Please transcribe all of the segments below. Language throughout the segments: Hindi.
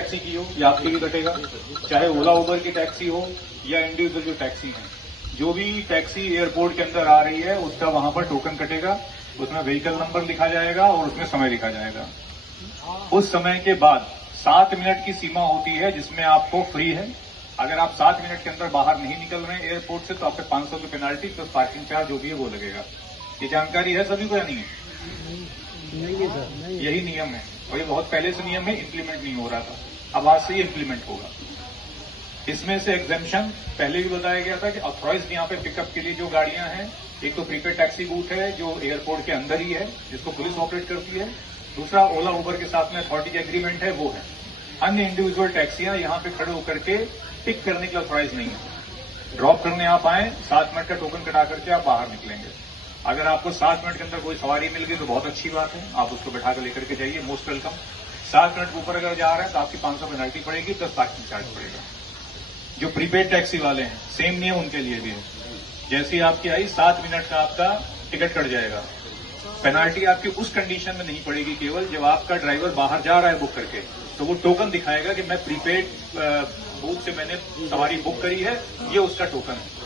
टैक्सी की हो या आपके भी कटेगा, चाहे ओला उबर की टैक्सी हो या इंडिविजुअल जो टैक्सी है। जो भी टैक्सी एयरपोर्ट के अंदर आ रही है उसका वहां पर टोकन कटेगा, उसमें व्हीकल नंबर लिखा जाएगा और उसमें समय लिखा जाएगा। उस समय के बाद 7 मिनट की सीमा होती है जिसमें आपको फ्री है। अगर आप 7 मिनट के अंदर बाहर नहीं निकल रहे हैं एयरपोर्ट से तो आपके 500 की पेनाल्टी प्लस पार्किंग चार्ज जो भी है वो लगेगा। ये जानकारी है सभी को या नहीं है? नहीं है सर, नहीं है। यही नियम है और ये बहुत पहले से नियम है, इंप्लीमेंट नहीं हो रहा था, अब आज से ये इंप्लीमेंट होगा। इसमें से एग्जेम्पशन पहले भी बताया गया था कि ऑथराइज्ड यहाँ पे पिकअप के लिए जो गाड़ियां हैं, एक तो प्रीपेड टैक्सी बूथ है जो एयरपोर्ट के अंदर ही है जिसको पुलिस ऑपरेट करती है, दूसरा ओला उबर के साथ में अथॉरिटी का एग्रीमेंट है वो है। अन्य इंडिविजुअल टैक्सियां यहाँ पे खड़े होकर के पिक करने के लिए ऑथराइज नहीं है। ड्रॉप करने आप आए, 7 मिनट का टोकन कटा करके आप बाहर निकलेंगे। अगर आपको 7 मिनट के अंदर कोई सवारी मिल गई तो बहुत अच्छी बात है, आप उसको बैठा कर लेकर के जाइए, मोस्ट वेलकम। 7 मिनट ऊपर अगर जा रहे हैं तो आपकी 500 पेनाल्टी पड़ेगी प्लस पार्किंग चार्ज पड़ेगा। जो प्रीपेड टैक्सी वाले हैं सेम नियम उनके लिए भी है। जैसी आपकी आई 7 मिनट का आपका टिकट कट जाएगा। पेनाल्टी आपकी उस कंडीशन में नहीं पड़ेगी केवल जब आपका ड्राइवर बाहर जा रहा है बुक करके, तो वो टोकन दिखाएगा कि मैं प्रीपेड बूथ से मैंने सवारी बुक करी है, ये उसका टोकन है।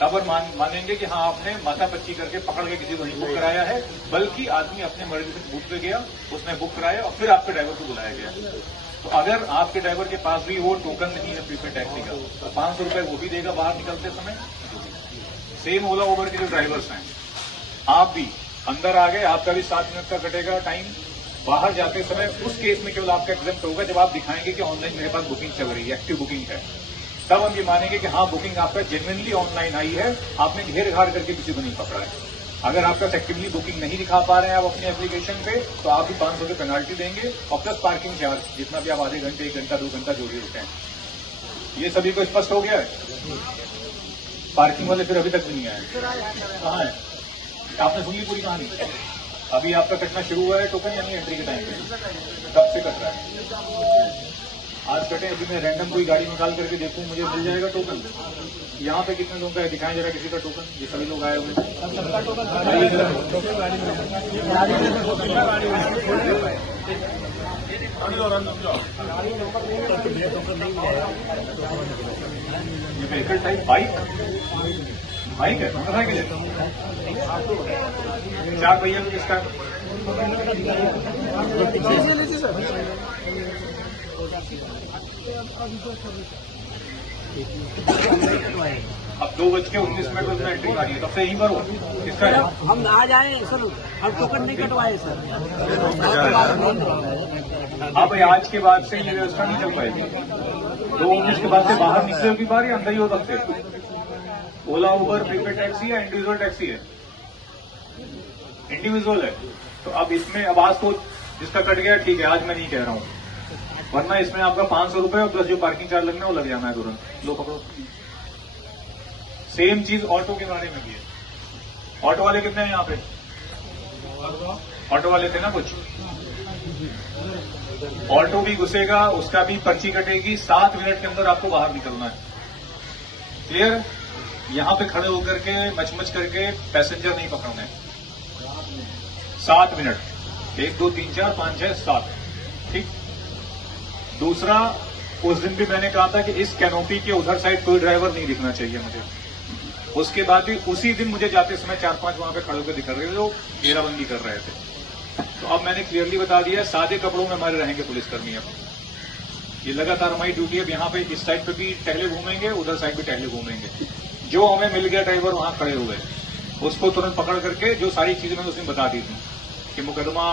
तब और मानेंगे कि हाँ आपने माथा पच्ची करके पकड़ के किसी को नहीं बुक कराया है, बल्कि आदमी अपने मर्जी से बूथ पे गया, उसने बुक कराया और फिर आपके ड्राइवर को बुलाया गया। तो अगर आपके ड्राइवर के पास भी वो टोकन नहीं है प्रीपेड टैक्सी का तो 500 रुपए वो भी देगा बाहर निकलते समय। सेम ओला उबर के जो ड्राइवर्स हैं, आप भी अंदर आ गए, आपका भी 7 मिनट का कटेगा टाइम। बाहर जाते समय उस केस में केवल आपका एग्जेम्प्ट होगा जब आप दिखाएंगे कि ऑनलाइन मेरे पास बुकिंग चल रही है, एक्टिव बुकिंग है, तब हम ये मानेंगे कि हाँ बुकिंग आपका जेन्युइनली ऑनलाइन आई है, आपने घेर घाड़ करके किसी को नहीं पकड़ा है। अगर आपका एक्टिवली बुकिंग नहीं दिखा पा रहे हैं आप अपने एप्लीकेशन पे तो आप भी 500 की पेनाल्टी देंगे और प्लस पार्किंग चार्ज जितना भी आप आधे घंटे 1 घंटा 2 घंटा जो भी होते हैं। ये सभी को स्पष्ट हो गया है? पार्किंग वाले फिर अभी तक भी नहीं आए, कहाँ है? आपने सुन ली पूरी कहानी? अभी आपका कटना शुरू हुआ है टोकन या नहीं एंट्री के टाइम पे? कब से कट रहा है? आज कटे, अभी मैं रैंडम कोई गाड़ी निकाल करके देखूं मुझे मिल जाएगा टोकन? यहाँ पे कितने लोगों का है दिखाएं जरा किसी का टोकन, ये सभी लोग आए हुए हैं। ये व्हीकल टाइप बाइक है, मोटरसाइकिल है, 4 पहिया में किसका? अब 2:19 में एंट्री मारी है, तब से यहीं पर हो किसका है? हम आ जाए सर, हम टोकन नहीं कटवाए सर। अब आज के बाद से ये व्यवस्था नहीं चल पाएगी। 2:19 के बाद से बाहर निकले की बार या अंदर ही हो तब से? ओला उबर प्रीपेड टैक्सी या इंडिविजुअल टैक्सी है? इंडिविजुअल है। तो अब इसमें अब आज तो जिसका कट गया ठीक है, आज मैं नहीं कह रहा हूं, वरना इसमें आपका 500 रुपए और प्लस जो पार्किंग चार्ज लगना है वो लग जाना है तुरंत। लो पकड़ो। सेम चीज ऑटो के बारे में भी है। ऑटो वाले कितने हैं यहाँ पे? ऑटो वाले थे ना कुछ? ऑटो भी घुसेगा, उसका भी पर्ची कटेगी, 7 मिनट के अंदर आपको बाहर निकलना है। क्लियर? यहां पे खड़े होकर के मच करके पैसेंजर नहीं पकड़ना है। 7 मिनट, 1 2 3 4 5 6 7, ठीक। दूसरा, उस दिन भी मैंने कहा था कि इस कैनोपी के उधर साइड कोई ड्राइवर नहीं दिखना चाहिए मुझे। उसके बाद भी उसी दिन मुझे जाते समय 4-5 वहां पे खड़े होकर दिख रहे थे जो घेराबंदी कर रहे थे। तो अब मैंने क्लियरली बता दिया, सादे कपड़ों में हमारे रहेंगे पुलिसकर्मी। अब ये लगातार हमारी ड्यूटी। अब यहाँ पे इस साइड पे भी टहले घूमेंगे, उधर साइड भी टहले घूमेंगे। जो हमें मिल गया ड्राइवर वहां खड़े हुए, उसको तुरंत पकड़ करके जो सारी चीजें मैंने उसमें बता दी थी कि मुकदमा,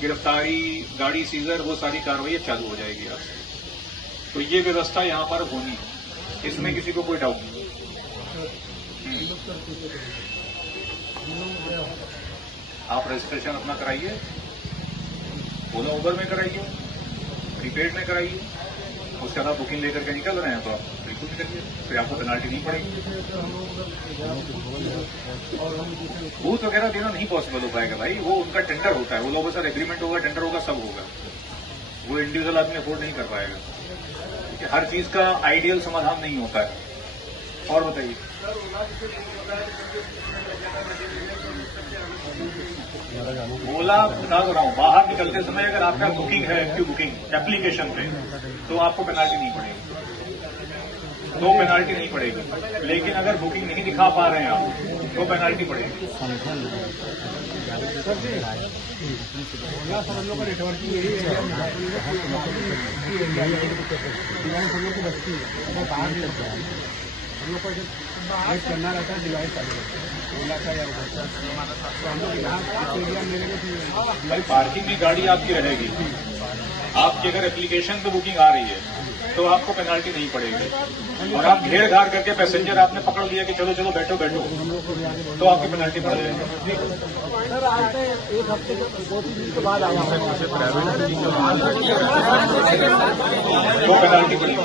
गिरफ्तारी, गाड़ी सीजर, वो सारी कार्रवाई चालू हो जाएगी आज से। तो ये व्यवस्था यहाँ पर होनी है, इसमें किसी को कोई डाउट नहीं। आप रजिस्ट्रेशन अपना कराइए, ओला उबर में कराइए, प्रीपेड में कराइए, उसके बाद बुकिंग लेकर के निकल रहे हैं तो आप बिल्कुल निकलिए, फिर आपको पेनाल्टी नहीं पड़ेगी। बूथ वगैरह देना नहीं पॉसिबल हो पाएगा भाई, वो उनका टेंडर होता है, वो लोगों से एग्रीमेंट होगा, टेंडर होगा, सब होगा, वो इंडिविजुअल आदमी अफोर्ड नहीं कर पाएगा, क्योंकि हर चीज का आइडियल समाधान नहीं होता है। और बताइए। ओला बता रहा हूँ, बाहर निकलते समय अगर आपका बुकिंग है, एक्टिव बुकिंग एप्लीकेशन पे, तो आपको पेनाल्टी नहीं पड़ेगी, तो पेनाल्टी नहीं पड़ेगी। लेकिन अगर बुकिंग नहीं दिखा पा रहे हैं आप, तो पेनाल्टी पड़ेगी। ओला सर हम लोग का नेटवर्क ही यही है, हम लोग की बस्ती है, बाहर नहीं लगता है, हम लोग को वेट करना रहता है, डिवाइस चालू रहता है ओला का या उबर का। तो हम लोग यहाँ एरिया मेरे में भाई पार्किंग में गाड़ी आपकी रहेगी, आपकी अगर एप्लीकेशन पे बुकिंग आ रही है तो आपको पेनाल्टी नहीं पड़ेगी। और आप घेर घार करके पैसेंजर आपने पकड़ लिया कि चलो चलो बैठो बैठो, तो आपकी पेनाल्टी पड़ जाएगी। सर आज से एक हफ्ते 2-3 दिन के बाद आया हूँ, तो पेनाल्टी पड़ेगी,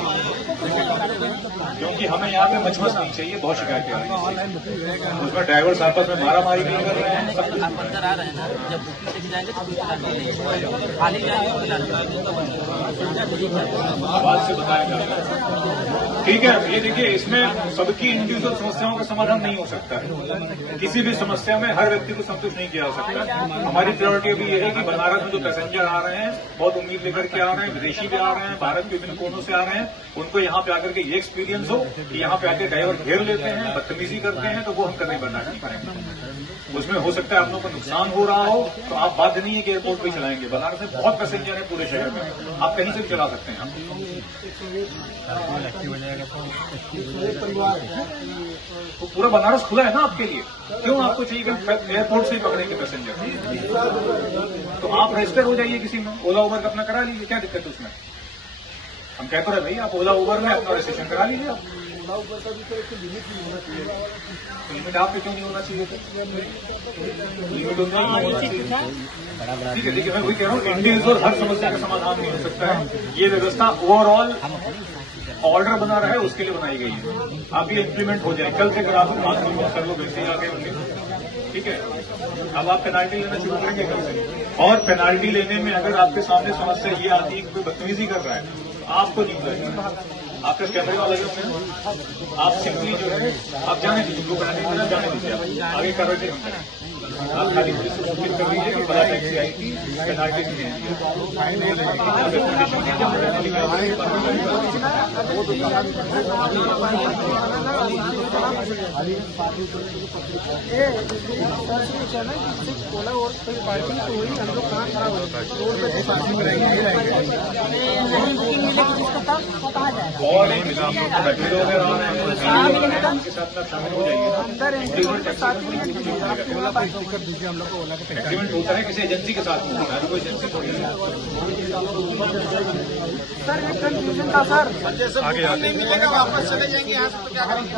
क्योंकि हमें यहाँ पे मचमच नहीं चाहिए। बहुत शिकायतें आ रही हैं, उसमें ड्राइवर्स आपस में मारामारी भी कर रहे हैं, सब कुछ आप अंदर आ रहे हैं ना, जब बुकिंग लेके जाएंगे तो बुकिंग खाली जाएंगे आवाज से बताया जा रहा है। ठीक है, ये देखिए, इसमें सबकी इंडिविजुअल समस्याओं का समाधान नहीं हो सकता है। किसी भी समस्या में हर व्यक्ति को संतुष्ट नहीं किया जा सकता। हमारी प्रायोरिटी अभी ये है कि बनारस में जो पैसेंजर आ रहे हैं, बहुत उम्मीद लेकर के आ रहे हैं, विदेशी भी आ रहे हैं, भारत के विभिन्न कोनों से आ रहे हैं, उनको यहाँ पे आकर के ये एक्सपीरियंस हो कि यहाँ पे आके ड्राइवर घेर लेते हैं, बदतमीजी करते हैं, तो वो हम करने बर्दाश्त नहीं करेंगे। उसमें हो सकता है आप लोगों को नुकसान हो रहा हो, तो आप बाध्य नहीं है कि एयरपोर्ट पे चलाएंगे। बनारस में बहुत पैसेंजर है पूरे शहर में, आप कहीं से भी चला सकते हैं। तो पूरा बनारस खुला है ना आपके लिए, क्यों आपको चाहिए कि एयरपोर्ट से ही पकड़ेंगे पैसेंजर? तो आप रजिस्टर हो जाइए किसी में, ओला उबर का अपना करा लीजिए, क्या दिक्कत है उसमें? हम कहते रहे भाई, आप ओला उबर में अपना रजिस्ट्रेशन करा लीजिए। आप ओला उबर का भी तो एक लिमिट नहीं होना चाहिए। लिमिट आप पे क्यों नहीं होना चाहिए? लिमिट होना चाहिए। ठीक है, देखिए मैं वही कह रहा हूँ, इंडिविजुअल हर समस्या का समाधान नहीं हो सकता है। ये व्यवस्था ओवरऑल ऑर्डर बना रहा है, उसके लिए बनाई गई है। आप ये इम्प्लीमेंट हो जाए, कल से अगर आप कर लो, वैसे ही आगे होंगे। ठीक है, अब आप पेनाल्टी लेना शुरू करेंगे कल से। और पेनाल्टी लेने में अगर आपके सामने समस्या ये आती है कि कोई बदतमीजी कर रहा है, तो आपको नहीं लगेगा, आपके कैमरे वाले लगे होंगे ना, आप सिंपली जो है आप जाने दीजिए, जो पेनाल्टी देना जाने दीजिए, आगे कार्रवाई हम करें। आप खाली पुलिस को सूचित कर दीजिए कि बड़ा टैक्सी आई थी, पेनाल्टी नहीं ओला और पार्किंग तो हुई, हम लोग कहाँ खड़ा हुए रोड पे पार्किंग कराएंगे। और नहीं मिला, बैठे लोग के साथ शामिल हो जाइए। टिकट दीजिए हम लोग को ओला के एग्रीमेंट होता है किसी एजेंसी के साथ, होता है कोई एजेंसी थोड़ी है। सर कंफ्यूजन था सर, जैसे नहीं मिलेगा वापस चले जाएंगे यहाँ से, तो क्या करेंगे?